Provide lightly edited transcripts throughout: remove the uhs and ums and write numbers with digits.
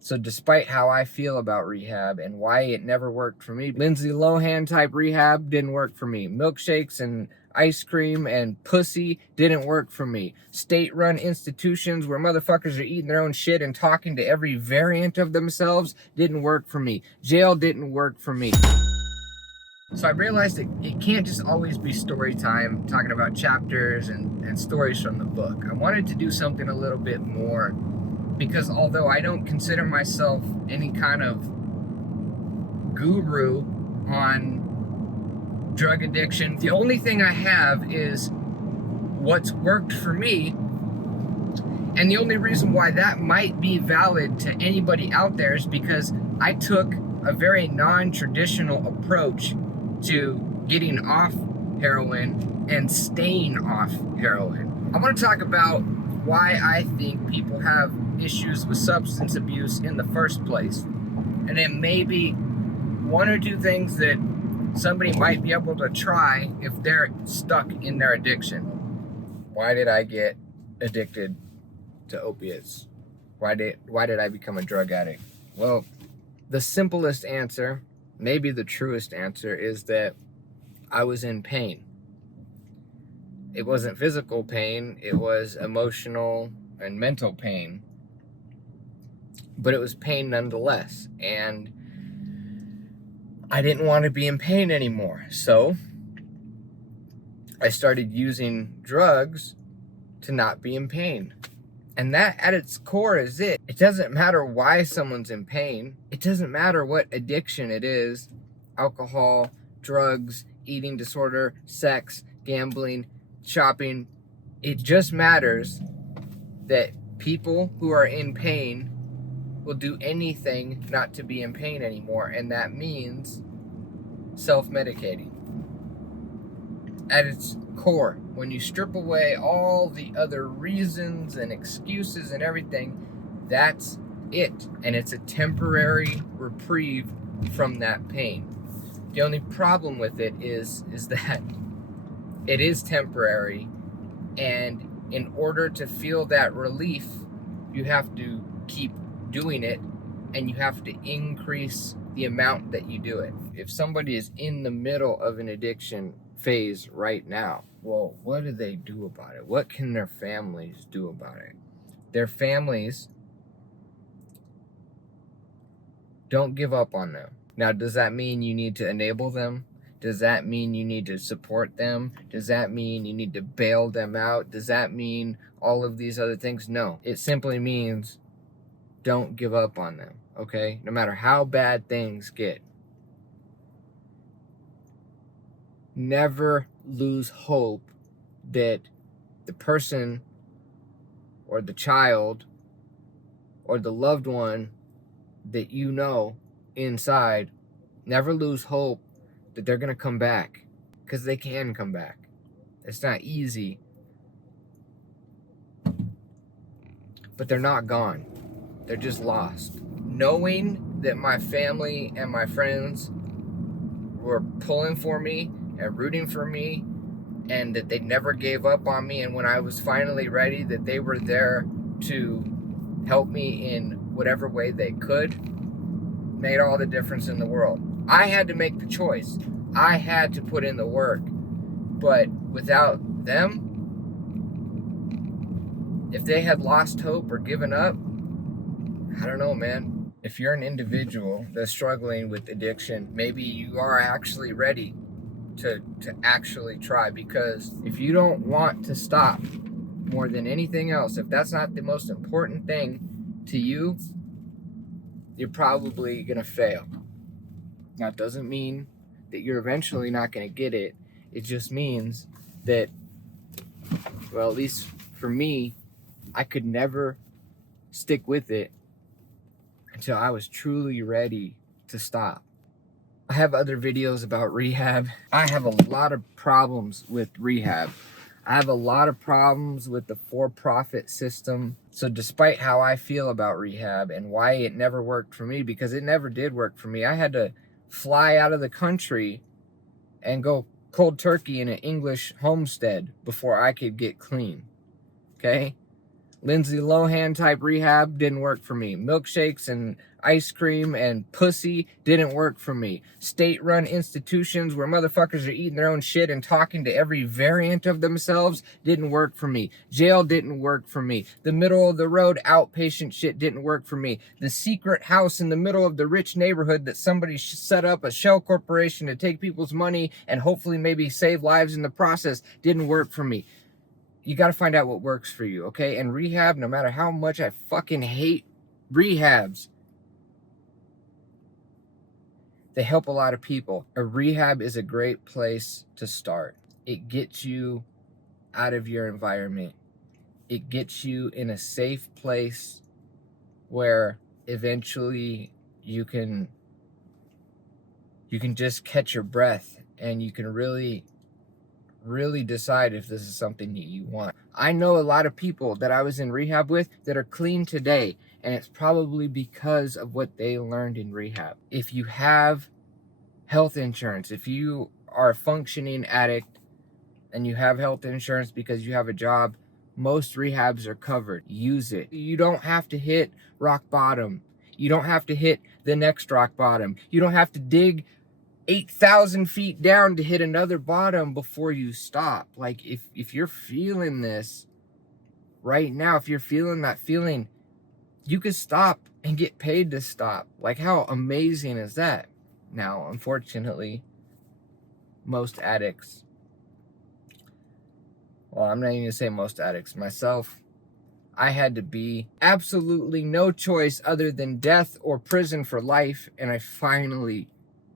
So despite how I feel about rehab and why it never worked for me, Lindsay Lohan type rehab didn't work for me. Milkshakes and ice cream and pussy didn't work for me. State-run institutions where motherfuckers are eating their own shit and talking to every variant of themselves didn't work for me. Jail didn't work for me. So I realized it can't just always be story time, talking about chapters and stories from the book. I wanted to do something a little bit more, because although I don't consider myself any kind of guru on drug addiction, the only thing I have is what's worked for me. And the only reason why that might be valid to anybody out there is because I took a very non-traditional approach to getting off heroin and staying off heroin. I want to talk about why I think people have issues with substance abuse in the first place. And then maybe one or two things that somebody might be able to try if they're stuck in their addiction. Why did I get addicted to opiates? Why did I become a drug addict? Well, the simplest answer, maybe the truest answer, is that I was in pain. It wasn't physical pain, it was emotional and mental pain, but it was pain nonetheless, and I didn't want to be in pain anymore. So I started using drugs to not be in pain. And that at its core is it. It doesn't matter why someone's in pain. It doesn't matter what addiction it is: alcohol, drugs, eating disorder, sex, gambling, shopping. It just matters that people who are in pain will do anything not to be in pain anymore, and that means self-medicating. At its core, when you strip away all the other reasons and excuses and everything, that's it. And it's a temporary reprieve from that pain. The only problem with it is that it is temporary, and in order to feel that relief, you have to keep doing it, and you have to increase the amount that you do it. If somebody is in the middle of an addiction phase right now, well, what do they do about it? What can their families do about it? Their families don't give up on them. Now, does that mean you need to enable them? Does that mean you need to support them? Does that mean you need to bail them out? Does that mean all of these other things? No. It simply means don't give up on them, okay? No matter how bad things get. Never lose hope that the person or the child or the loved one that you know inside, never lose hope that they're going to come back, because they can come back. It's not easy, but they're not gone. They're just lost. Knowing that my family and my friends were pulling for me and rooting for me, and that they never gave up on me, and when I was finally ready, that they were there to help me in whatever way they could, made all the difference in the world. I had to make the choice. I had to put in the work. But without them, if they had lost hope or given up, I don't know, man. If you're an individual that's struggling with addiction, maybe you are actually ready to actually try, because if you don't want to stop more than anything else, if that's not the most important thing to you, you're probably gonna fail. Now, it doesn't mean that you're eventually not gonna get it. It just means that, well, at least for me, I could never stick with it until I was truly ready to stop. I have other videos about rehab. I have a lot of problems with rehab. I have a lot of problems with the for-profit system. So despite how I feel about rehab and why it never worked for me, because it never did work for me, I had to fly out of the country and go cold turkey in an English homestead before I could get clean, okay? Lindsay Lohan type rehab didn't work for me. Milkshakes and ice cream and pussy didn't work for me. State-run institutions where motherfuckers are eating their own shit and talking to every variant of themselves didn't work for me. Jail didn't work for me. The middle of the road outpatient shit didn't work for me. The secret house in the middle of the rich neighborhood that somebody set up a shell corporation to take people's money and hopefully maybe save lives in the process didn't work for me. You got to find out what works for you, okay? And rehab, no matter how much I fucking hate rehabs, they help a lot of people. A rehab is a great place to start. It gets you out of your environment. It gets you in a safe place where eventually you can just catch your breath and you can really decide if this is something that you want. I know a lot of people that I was in rehab with that are clean today, and it's probably because of what they learned in rehab. If you have health insurance, if you are a functioning addict and you have health insurance because you have a job, most rehabs are covered. Use it. You don't have to hit rock bottom. You don't have to hit the next rock bottom. You don't have to dig 8,000 feet down to hit another bottom before you stop. Like, if you're feeling this right now, if you're feeling that feeling, you could stop and get paid to stop. Like, how amazing is that? Now, unfortunately, most addicts, well, I'm not even gonna say most addicts, myself, I had to be absolutely no choice other than death or prison for life, and I finally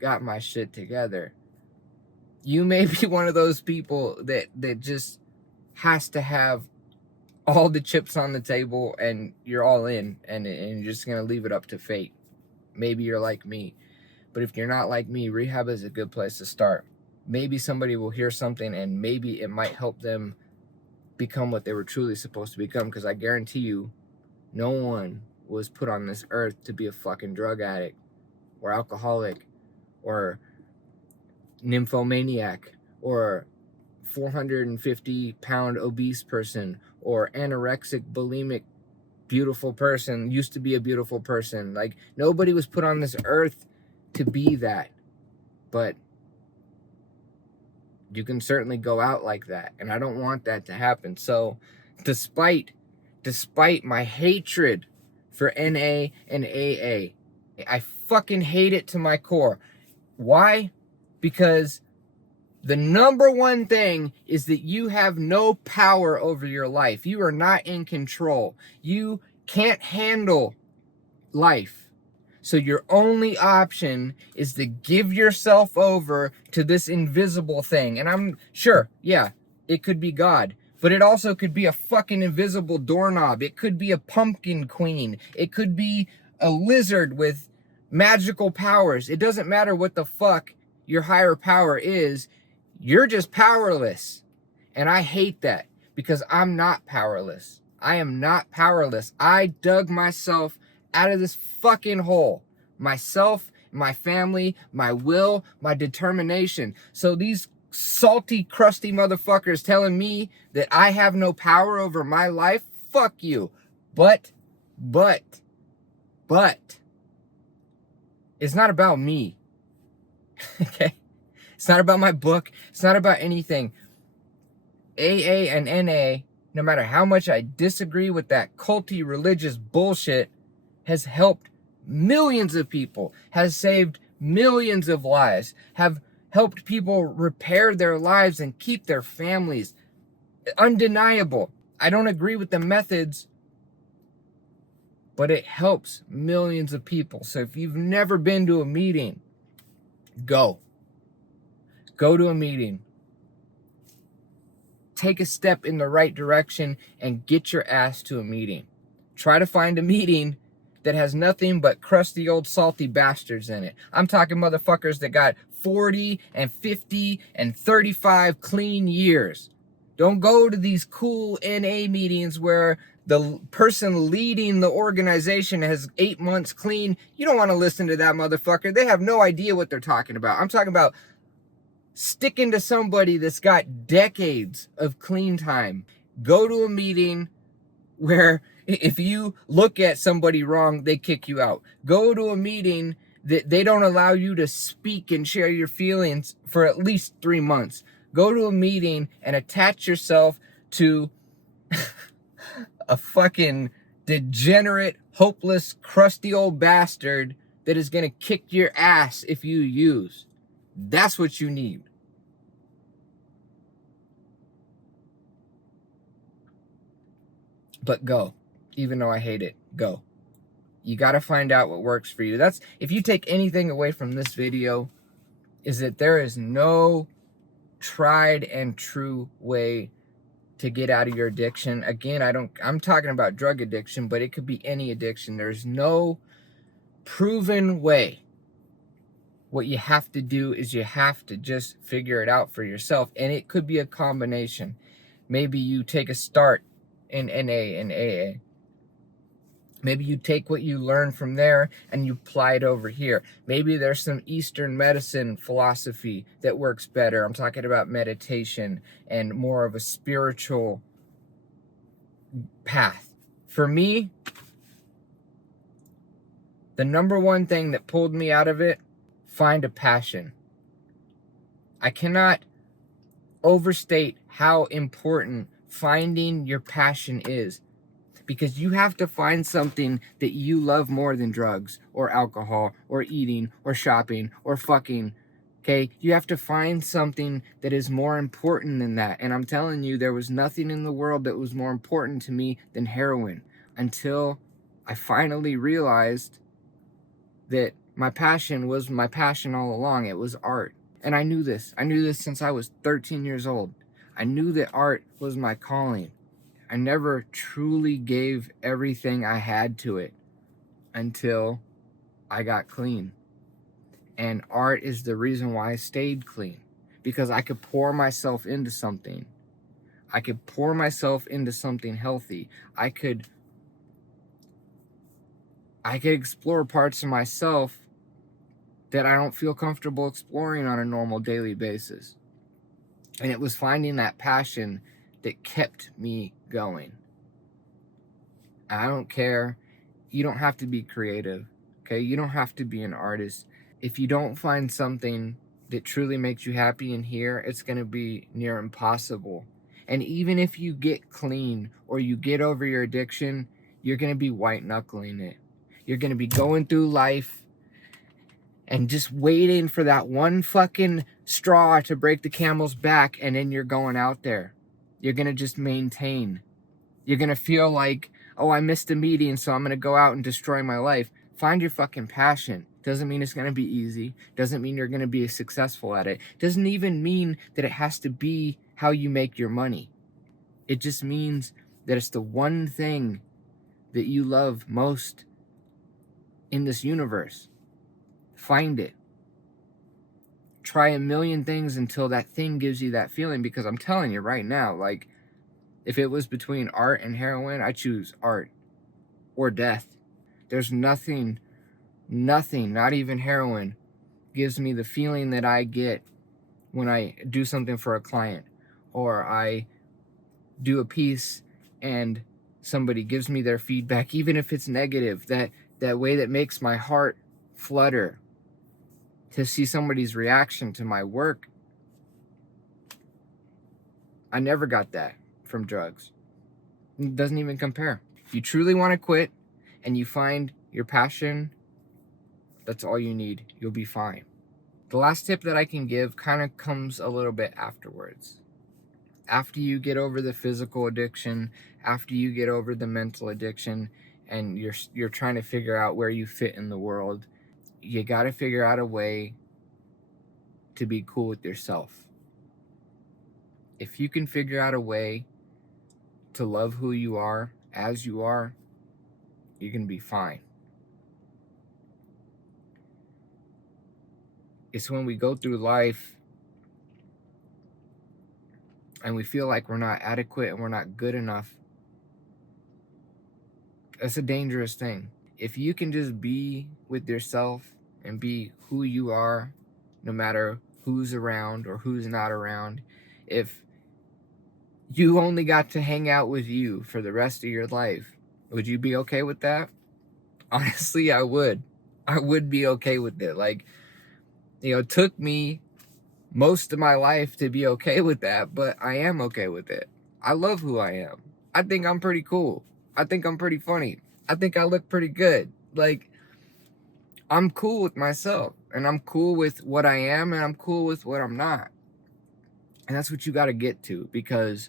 got my shit together. You may be one of those people that just has to have all the chips on the table and you're all in and you're just gonna leave it up to fate. Maybe you're like me, but if you're not like me, rehab is a good place to start. Maybe somebody will hear something and maybe it might help them become what they were truly supposed to become, because I guarantee you no one was put on this earth to be a fucking drug addict or alcoholic or nymphomaniac or 450-pound obese person or anorexic, bulimic, beautiful person, used to be a beautiful person. Like, nobody was put on this earth to be that. But you can certainly go out like that, and I don't want that to happen. So despite my hatred for NA and AA, I fucking hate it to my core. Why? Because the number one thing is that you have no power over your life. You are not in control. You can't handle life. So your only option is to give yourself over to this invisible thing. And I'm sure, yeah, it could be God, but it also could be a fucking invisible doorknob. It could be a pumpkin queen. It could be a lizard with magical powers. It doesn't matter what the fuck your higher power is. You're just powerless. And I hate that because I'm not powerless. I am not powerless. I dug myself out of this fucking hole. Myself, my family, my will, my determination. So these salty, crusty motherfuckers telling me that I have no power over my life, fuck you. But, it's not about me. Okay? It's not about my book. It's not about anything. AA and NA, no matter how much I disagree with that culty religious bullshit, has helped millions of people, has saved millions of lives, have helped people repair their lives and keep their families. Undeniable. I don't agree with the methods, but it helps millions of people. So if you've never been to a meeting, go. Go to a meeting. Take a step in the right direction and get your ass to a meeting. Try to find a meeting that has nothing but crusty old salty bastards in it. I'm talking motherfuckers that got 40 and 50 and 35 clean years. Don't go to these cool NA meetings where the person leading the organization has 8 months clean. You don't want to listen to that motherfucker. They have no idea what they're talking about. I'm talking about sticking to somebody that's got decades of clean time. Go to a meeting where if you look at somebody wrong, they kick you out. Go to a meeting that they don't allow you to speak and share your feelings for at least 3 months. Go to a meeting and attach yourself to a fucking degenerate, hopeless, crusty old bastard that is gonna kick your ass if you use. That's what you need. But go. Even though I hate it, go. You got to find out what works for you. That's, if you take anything away from this video, is that there is no tried and true way to get out of your addiction. Again, I'm talking about drug addiction, but it could be any addiction. There's no proven way. What you have to do is you have to just figure it out for yourself. And it could be a combination. Maybe you take a start in NA and AA. Maybe you take what you learn from there and you apply it over here. Maybe there's some Eastern medicine philosophy that works better. I'm talking about meditation and more of a spiritual path. For me, the number one thing that pulled me out of it, find a passion. I cannot overstate how important finding your passion is. Because you have to find something that you love more than drugs or alcohol or eating or shopping or fucking, okay? You have to find something that is more important than that. And I'm telling you, there was nothing in the world that was more important to me than heroin until I finally realized that my passion was my passion all along. It was art. And I knew this. I knew this since I was 13 years old. I knew that art was my calling. I never truly gave everything I had to it until I got clean. And art is the reason why I stayed clean. Because I could pour myself into something. I could pour myself into something healthy. I could explore parts of myself that I don't feel comfortable exploring on a normal daily basis. And it was finding that passion that kept me going. I don't care. You don't have to be creative, okay? You don't have to be an artist. If you don't find something that truly makes you happy in here, it's going to be near impossible. And even if you get clean or you get over your addiction, you're going to be white knuckling it. You're going to be going through life and just waiting for that one fucking straw to break the camel's back, and then you're going out there. You're going to just maintain. You're going to feel like, oh, I missed a meeting, so I'm going to go out and destroy my life. Find your fucking passion. Doesn't mean it's going to be easy. Doesn't mean you're going to be successful at it. Doesn't even mean that it has to be how you make your money. It just means that it's the one thing that you love most in this universe. Find it. Try a million things until that thing gives you that feeling, because I'm telling you right now, like, if it was between art and heroin, I choose art or death. There's nothing, not even heroin, gives me the feeling that I get when I do something for a client, or I do a piece and somebody gives me their feedback, even if it's negative, that way that makes my heart flutter to see somebody's reaction to my work. I never got that from drugs. It doesn't even compare. If you truly want to quit and you find your passion, that's all you need. You'll be fine. The last tip that I can give kind of comes a little bit afterwards. After you get over the physical addiction, after you get over the mental addiction, and you're trying to figure out where you fit in the world, you got to figure out a way to be cool with yourself. If you can figure out a way to love who you are as you are, you can be fine. It's when we go through life and we feel like we're not adequate and we're not good enough. That's a dangerous thing. If you can just be with yourself and be who you are, no matter who's around or who's not around, if you only got to hang out with you for the rest of your life. Would you be okay with that? Honestly, I would. I would be okay with it. Like, it took me most of my life to be okay with that, but I am okay with it. I love who I am. I think I'm pretty cool. I think I'm pretty funny. I think I look pretty good. Like, I'm cool with myself, and I'm cool with what I am, and I'm cool with what I'm not. And that's what you got to get to, because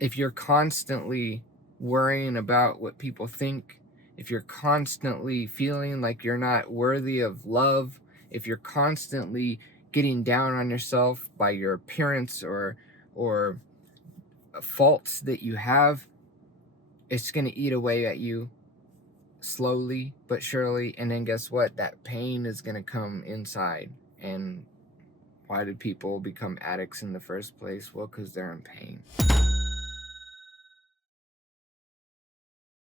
if you're constantly worrying about what people think, if you're constantly feeling like you're not worthy of love, if you're constantly getting down on yourself by your appearance or faults that you have, it's going to eat away at you slowly but surely. And then guess what? That pain is going to come inside. And why did people become addicts in the first place? Well, because they're in pain.